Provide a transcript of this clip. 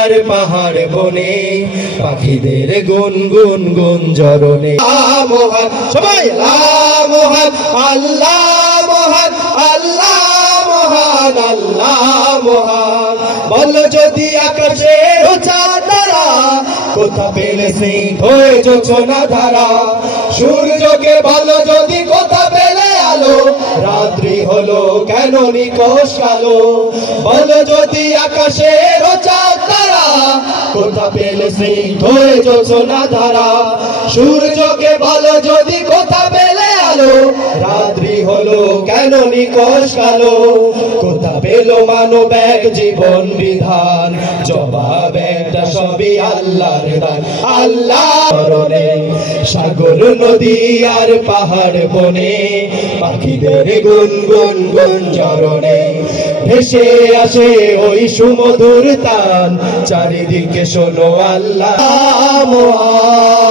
আর পাহাড় বনে পাখিদের গুনগুন গুঞ্জরণে মহান সবাই মহান আল্লাহ মহান আল্লাহ মহান আল্লাহ মহান। বলো যদি আকাশের চাঁদ তারা কোথা পেলে স্নিগ্ধ যোছনা ধারা, সূর্যকে বলো যদি কোথা পেলে আলো, রাত্রি হলো কেন নিকষ কালো। বলো যদি আকাশের চাঁদ তারা কোথা পেলে স্নিগ্ধ যোছনা ধারা, সূর্যকে বলো যদি কোথা পেলে আলো, রাত্রি হলো কেন নিকষ কালো। কোথা পেল মানব এক জীবন বিধান, জবাব একটা সবই আল্লাহর দান। আল্লাহ সাগর নদী আর পাহাড় বনে পাখিদের গুনগুন গুঞ্জরণে ভেসে আসে ওই সুমধুর তান, চারিদিকে শোনো আল্লাহ মহান।